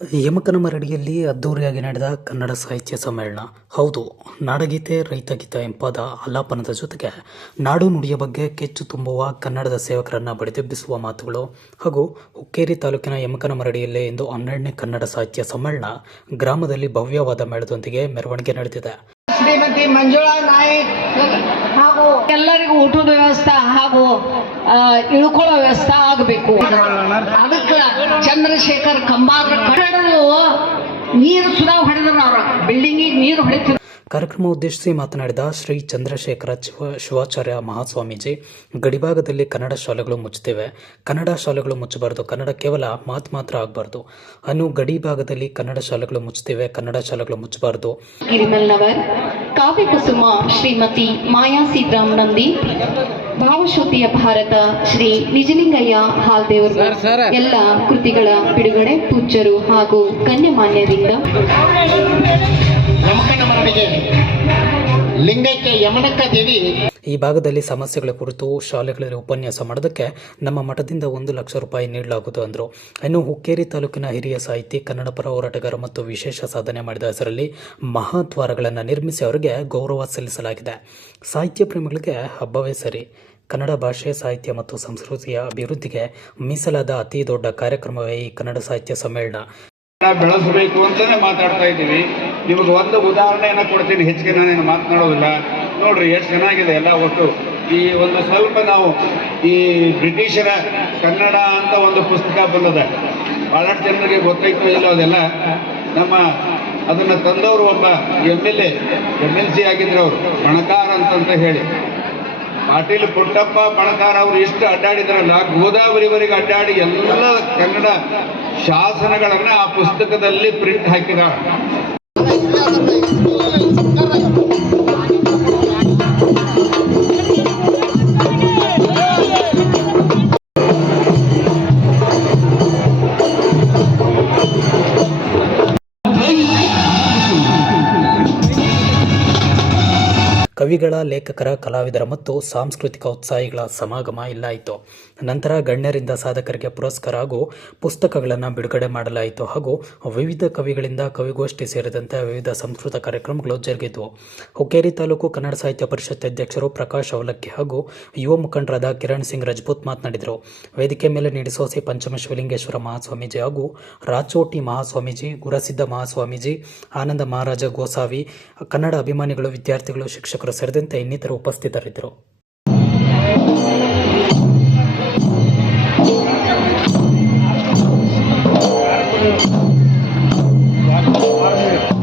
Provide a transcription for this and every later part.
ಯಮಕನ ಮರಡಿಯಲ್ಲಿ ಅದ್ದೂರಿಯಾಗಿ ನಡೆದ ಕನ್ನಡ ಸಾಹಿತ್ಯ ಸಮ್ಮೇಳನ. ಹೌದು, ನಾಡಗೀತೆ, ರೈತಗೀತ ಎಂಪಾದ ಆಲಾಪನದ ಜೊತೆಗೆ ನಾಡು ನುಡಿಯ ಬಗ್ಗೆ ಕೆಚ್ಚು ತುಂಬುವ ಕನ್ನಡದ ಸೇವಕರನ್ನು ಬಡಿದೆಬ್ಬಿಸುವ ಮಾತುಗಳು ಹಾಗೂ ಹುಕ್ಕೇರಿ ತಾಲೂಕಿನ ಯಮಕನ ಮರಡಿಯಲ್ಲಿ ಇಂದು ಹನ್ನೆರಡನೇ ಕನ್ನಡ ಸಾಹಿತ್ಯ ಸಮ್ಮೇಳನ ಗ್ರಾಮದಲ್ಲಿ ಭವ್ಯವಾದ ಮೇಳದೊಂದಿಗೆ ಮೆರವಣಿಗೆ ನಡೆದಿದೆ ಶ್ರೀಮತಿ ಮಂಜುಳಾ ನಾಯಕ್ ಹಾಗೂ ಎಲ್ಲರಿಗೂ ಊಟದ ವ್ಯವಸ್ಥೆ ಹಾಗೂ ಇಳ್ಕೊಳ್ಳೋ ವ್ಯವಸ್ಥೆ ಆಗಬೇಕು. ಅದಕ್ಕೆ ಚಂದ್ರಶೇಖರ್ ಕಂಬಾರ ಕಟ್ಟಡಗಳು ನೀರು ಸುಧಾ ಹೊಡೆದ್ರು ಅವ್ರ. ಬಿಲ್ಡಿಂಗಿಗೆ ನೀರು ಹೊಡಿತಿದ್ರು. ಕಾರ್ಯಕ್ರಮ ಉದ್ದೇಶಿಸಿ ಮಾತನಾಡಿದ ಶ್ರೀ ಚಂದ್ರಶೇಖರ ಶಿವ ಶಿವಾಚಾರ್ಯ ಮಹಾಸ್ವಾಮೀಜಿ ಗಡಿಭಾಗದಲ್ಲಿ ಕನ್ನಡ ಶಾಲೆಗಳು ಮುಚ್ಚುತ್ತಿವೆ. ಕನ್ನಡ ಶಾಲೆಗಳು ಮುಚ್ಚಬಾರದು. ಕನ್ನಡ ಕೇವಲ ಮಾತು ಮಾತ್ರ ಆಗಬಾರ್ದು. ಅನ್ನು ಗಡಿ ಭಾಗದಲ್ಲಿ ಕನ್ನಡ ಶಾಲೆಗಳು ಮುಚ್ಚುತ್ತಿವೆ. ಕನ್ನಡ ಶಾಲೆಗಳು ಮುಚ್ಚಬಾರದು. ಗಿರಿಮಲ್ನವರ್ ಕಾವ್ಯ ಕುಸುಮ ಶ್ರೀಮತಿ ಮಾಯಾ ಸೀತಾರಾಮ್ ನಂದಿ ಭಾವಶುದ್ಧಿಯ ಭಾರತ ಶ್ರೀ ನಿಜಲಿಂಗಯ್ಯ ಹಾಲ್ದೇವರು. ಎಲ್ಲ ಕೃತಿಗಳ ಬಿಡುಗಡೆ ಪೂಜ್ಯರು ಹಾಗೂ ಗಣ್ಯಮಾನ್ಯರಿಂದ. ಯಮಕನ ಮರಡಿಗೆ ಲಿಂಗಕ್ಕೆ ಯಮನಕ್ಕ ದೇವಿ. ಈ ಭಾಗದಲ್ಲಿ ಸಮಸ್ಯೆಗಳ ಕುರಿತು ಶಾಲೆಗಳಲ್ಲಿ ಉಪನ್ಯಾಸ ಮಾಡೋದಕ್ಕೆ ನಮ್ಮ ಮಠದಿಂದ ಒಂದು ಲಕ್ಷ ರೂಪಾಯಿ ನೀಡಲಾಗುವುದು ಅಂದರು. ಇನ್ನು ಹುಕ್ಕೇರಿ ತಾಲೂಕಿನ ಹಿರಿಯ ಸಾಹಿತಿ ಕನ್ನಡ ಪರ ಹೋರಾಟಗಾರ ಮತ್ತು ವಿಶೇಷ ಸಾಧನೆ ಮಾಡಿದ ಹೆಸರಲ್ಲಿ ಮಹಾದ್ವಾರಗಳನ್ನು ನಿರ್ಮಿಸಿ ಅವರಿಗೆ ಗೌರವ ಸಲ್ಲಿಸಲಾಗಿದೆ. ಸಾಹಿತ್ಯ ಪ್ರೇಮಿಗಳಿಗೆ ಹಬ್ಬವೇ ಸರಿ. ಕನ್ನಡ ಭಾಷೆ ಸಾಹಿತ್ಯ ಮತ್ತು ಸಂಸ್ಕೃತಿಯ ಅಭಿವೃದ್ಧಿಗೆ ಮೀಸಲಾದ ಅತಿ ದೊಡ್ಡ ಕಾರ್ಯಕ್ರಮವೇ ಈ ಕನ್ನಡ ಸಾಹಿತ್ಯ ಸಮ್ಮೇಳನ. ಬೆಳೆಸಬೇಕು ಅಂತಲೇ ಮಾತಾಡ್ತಾ ಇದ್ದೀವಿ. ನಿಮಗೆ ಒಂದು ಉದಾಹರಣೆಯನ್ನು ಕೊಡ್ತೀನಿ, ಹೆಚ್ಚಿಗೆ ನಾನೇನು ಮಾತನಾಡೋದಿಲ್ಲ. ನೋಡ್ರಿ, ಎಷ್ಟು ಚೆನ್ನಾಗಿದೆ ಎಲ್ಲ ಒಟ್ಟು. ಈ ಒಂದು ಸ್ವಲ್ಪ ನಾವು ಈ ಬ್ರಿಟಿಷರ ಕನ್ನಡ ಅಂತ ಒಂದು ಪುಸ್ತಕ ಬಂದದ. ಭಾಳಷ್ಟು ಜನರಿಗೆ ಗೊತ್ತಾಯ್ತು ಇಲ್ಲ ಅದೆಲ್ಲ. ನಮ್ಮ ಅದನ್ನು ತಂದವರು ಒಬ್ಬ M L A, M L C ಆಗಿದ್ರು ಅವರು, ಬಣಕಾರ ಅಂತಂತ ಹೇಳಿ. ಪಾಟೀಲ್ ಪುಟ್ಟಪ್ಪ ಬಣಕಾರ ಅವರು ಎಷ್ಟು ಅಡ್ಡಾಡಿದ್ರಲ್ಲ, ಗೋದಾವರಿವರೆಗೆ ಅಡ್ಡಾಡಿ ಎಲ್ಲ ಕನ್ನಡ ಶಾಸನಗಳನ್ನು ಆ ಪುಸ್ತಕದಲ್ಲಿ ಪ್ರಿಂಟ್ ಹಾಕಿದ್ದಾರೆ. ಕವಿಗಳ, ಲೇಖಕರ, ಕಲಾವಿದರ ಮತ್ತು ಸಾಂಸ್ಕೃತಿಕ ಉತ್ಸಾಹಿಗಳ ಸಮಾಗಮ ಇಲ್ಲಾಯಿತು. ನಂತರ ಗಣ್ಯರಿಂದ ಸಾಧಕರಿಗೆ ಪುರಸ್ಕಾರ ಹಾಗೂ ಪುಸ್ತಕಗಳನ್ನು ಬಿಡುಗಡೆ ಮಾಡಲಾಯಿತು ಹಾಗೂ ವಿವಿಧ ಕವಿಗಳಿಂದ ಕವಿಗೋಷ್ಠಿ ಸೇರಿದಂತೆ ವಿವಿಧ ಸಂಸ್ಕೃತ ಕಾರ್ಯಕ್ರಮಗಳು ಜರುಗಿದವು ಹುಕ್ಕೇರಿ ತಾಲೂಕು ಕನ್ನಡ ಸಾಹಿತ್ಯ ಪರಿಷತ್ ಅಧ್ಯಕ್ಷರು ಪ್ರಕಾಶ್ ಅವಲಕ್ಕಿ ಹಾಗೂ ಯುವ ಮುಖಂಡರಾದ ಕಿರಣ್ ಸಿಂಗ್ ರಜಪೂತ್ ಮಾತನಾಡಿದರು. ವೇದಿಕೆ ಮೇಲೆ ನೀಡಿಸೋಸಿ ಪಂಚಮ ಶಿವಲಿಂಗೇಶ್ವರ ಮಹಾಸ್ವಾಮೀಜಿ ಹಾಗೂ ರಾಚೋಟಿ ಮಹಾಸ್ವಾಮೀಜಿ, ಗುರಸಿದ್ಧ ಮಹಾಸ್ವಾಮೀಜಿ, ಆನಂದ ಮಹಾರಾಜ ಗೋಸಾವಿ, ಕನ್ನಡ ಅಭಿಮಾನಿಗಳು, ವಿದ್ಯಾರ್ಥಿಗಳು, ಶಿಕ್ಷಕರು ಸೇರಿದಂತೆ ಇನ್ನಿತರ ಉಪಸ್ಥಿತರಿದ್ದರು. ಬಿಡ್ರಿ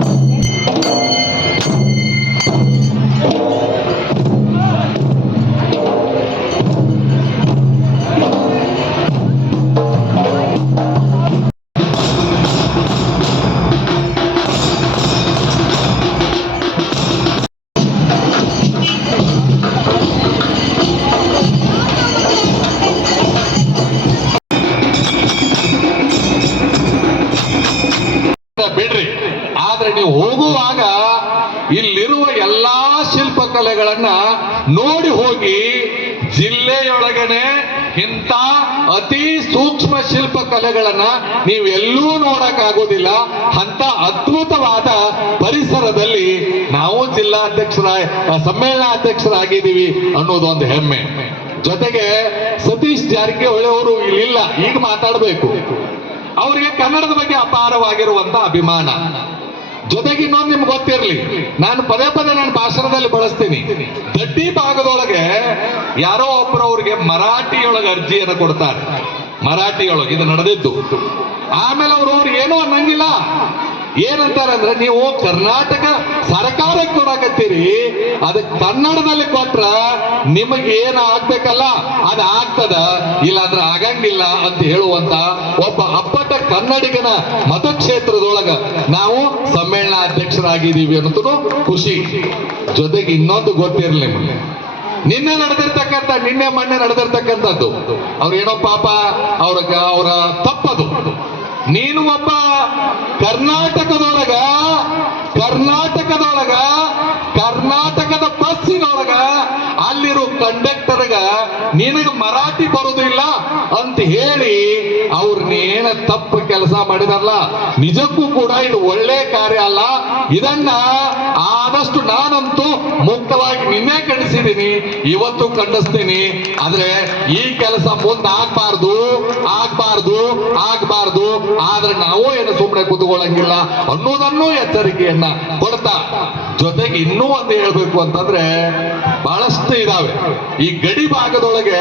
ಇಲ್ಲಿರುವ ಎಲ್ಲಾ ಶಿಲ್ಪಕಲೆಗಳನ್ನ ನೋಡಿ ಹೋಗಿ ಜಿಲ್ಲೆಯೊಳಗನೆ ಇಂಥ ಅತಿ ಸೂಕ್ಷ್ಮ ಶಿಲ್ಪಕಲೆಗಳನ್ನ ನೀವು ಎಲ್ಲೂ ನೋಡಕ್ಕಾಗೋದಿಲ್ಲ. ಅಂತ ಅದ್ಭುತವಾದ ಪರಿಸರದಲ್ಲಿ ನಾವು ಜಿಲ್ಲಾಧ್ಯಕ್ಷರ ಸಮ್ಮೇಳನಾಧ್ಯಕ್ಷರಾಗಿದ್ದೀವಿ ಅನ್ನೋದೊಂದು ಹೆಮ್ಮೆ. ಜೊತೆಗೆ ಸತೀಶ್ ಜಾರಕಿಹೊಳಿ ಅವರು ಇಲ್ಲಿಲ್ಲ, ಈಗ ಮಾತಾಡಬೇಕು. ಅವರಿಗೆ ಕನ್ನಡದ ಬಗ್ಗೆ ಅಪಾರವಾಗಿರುವಂತ ಅಭಿಮಾನ. ಜೊತೆಗೆ ಇನ್ನೊಂದು ನಿಮ್ಗೆ ಗೊತ್ತಿರಲಿ. ನಾನು ಪದೇ ಪದೇ ನನ್ನ ಭಾಷಣದಲ್ಲಿ ಬಳಸ್ತೀನಿ. ದಡ್ಡಿ ಭಾಗದೊಳಗೆ ಯಾರೋ ಒಬ್ಬರು ಅವ್ರಿಗೆ ಮರಾಠಿಯೊಳಗೆ ಅರ್ಜಿಯನ್ನು ಕೊಡ್ತಾರೆ. ಮರಾಠಿಯೊಳಗೆ, ಇದು ನಡೆದಿದ್ದು. ಆಮೇಲೆ ಅವರು ಅವ್ರು ಏನೂ ಅನ್ನಂಗಿಲ್ಲ. ಏನಂತಾರೆ ಅಂದ್ರೆ ನೀವು ಕರ್ನಾಟಕ ಸರ್ಕಾರಕ್ಕೆ ಕೊಡಕತ್ತೀರಿ ಅದಕ್ಕೆ ಕನ್ನಡದಲ್ಲಿ ಕೊಟ್ರ ನಿಮಗೆ ಏನ್ ಆಗ್ಬೇಕಲ್ಲ? ಅದ್ ಆಗ್ತದ. ಇಲ್ಲಾಂದ್ರೆ ಆಗಂಗಿಲ್ಲ ಅಂತ ಹೇಳುವಂತ ಒಬ್ಬ ಅಪ್ಪಟ ಕನ್ನಡಿಗನ ಮತಕ್ಷೇತ್ರದೊಳಗ ನಾವು ಸಮ್ಮೇಳನ ಅಧ್ಯಕ್ಷರಾಗಿದ್ದೀವಿ ಅನ್ನೋದು ಖುಷಿ. ಜೊತೆಗೆ ಇನ್ನೊಂದು ಗೊತ್ತಿರಲಿ ನಿಮಗೆ. ನಿನ್ನೆ ನಡೆದಿರ್ತಕ್ಕಂಥ, ನಿನ್ನೆ ಮೊನ್ನೆ ನಡೆದಿರ್ತಕ್ಕಂಥದ್ದು. ಅವ್ರೇನೋ ಪಾಪ, ಅವ್ರ ಅವರ ತಪ್ಪದು. ನೀನು ಒಬ್ಬ ಕರ್ನಾಟಕದೊಳಗ ಕರ್ನಾಟಕದೊಳಗ ಕರ್ನಾಟಕದ ಬಸ್ಸಿನೊಳಗ ಅಲ್ಲಿರೋ ಕಂಡಕ್ಟರ್ಗ, ನಿನಗ ಮರಾಠಿ ಬರೋದಿಲ್ಲ ಅಂತ ಹೇಳಿ ಅವ್ರನ್ನೇನ ತಪ್ಪು ಕೆಲಸ ಮಾಡಿದಾರಲ್ಲ. ನಿಜಕ್ಕೂ ಕೂಡ ಇದು ಒಳ್ಳೆ ಕಾರ್ಯ ಅಲ್ಲ. ಇದನ್ನ ಆದಷ್ಟು ನಾನಂತೂ ಮುಕ್ತವಾಗಿ ನಿನ್ನೆ ಖಂಡಿಸಿದ್ದೀನಿ, ಇವತ್ತು ಖಂಡಿಸ್ತೀನಿ. ಆದ್ರೆ ಈ ಕೆಲಸ ಮುಂದೆ ಆಗ್ಬಾರ್ದು ಆಗ್ಬಾರ್ದು ಆಗ್ಬಾರ್ದು. ಆದ್ರೆ ನಾವು ಏನು ಸುಮ್ಮನೆ ಕೂತ್ಕೊಳ್ಳಂಗಿಲ್ಲ ಅನ್ನೋದನ್ನೂ ಎಚ್ಚರಿಕೆಯನ್ನ ಕೊಡ್ತಾ. ಜೊತೆಗೆ ಇನ್ನೂ ಒಂದು ಹೇಳ್ಬೇಕು ಅಂತಂದ್ರೆ, ಬಹಳಷ್ಟು ಇದಾವೆ. ಈ ಗಡಿ ಭಾಗದೊಳಗೆ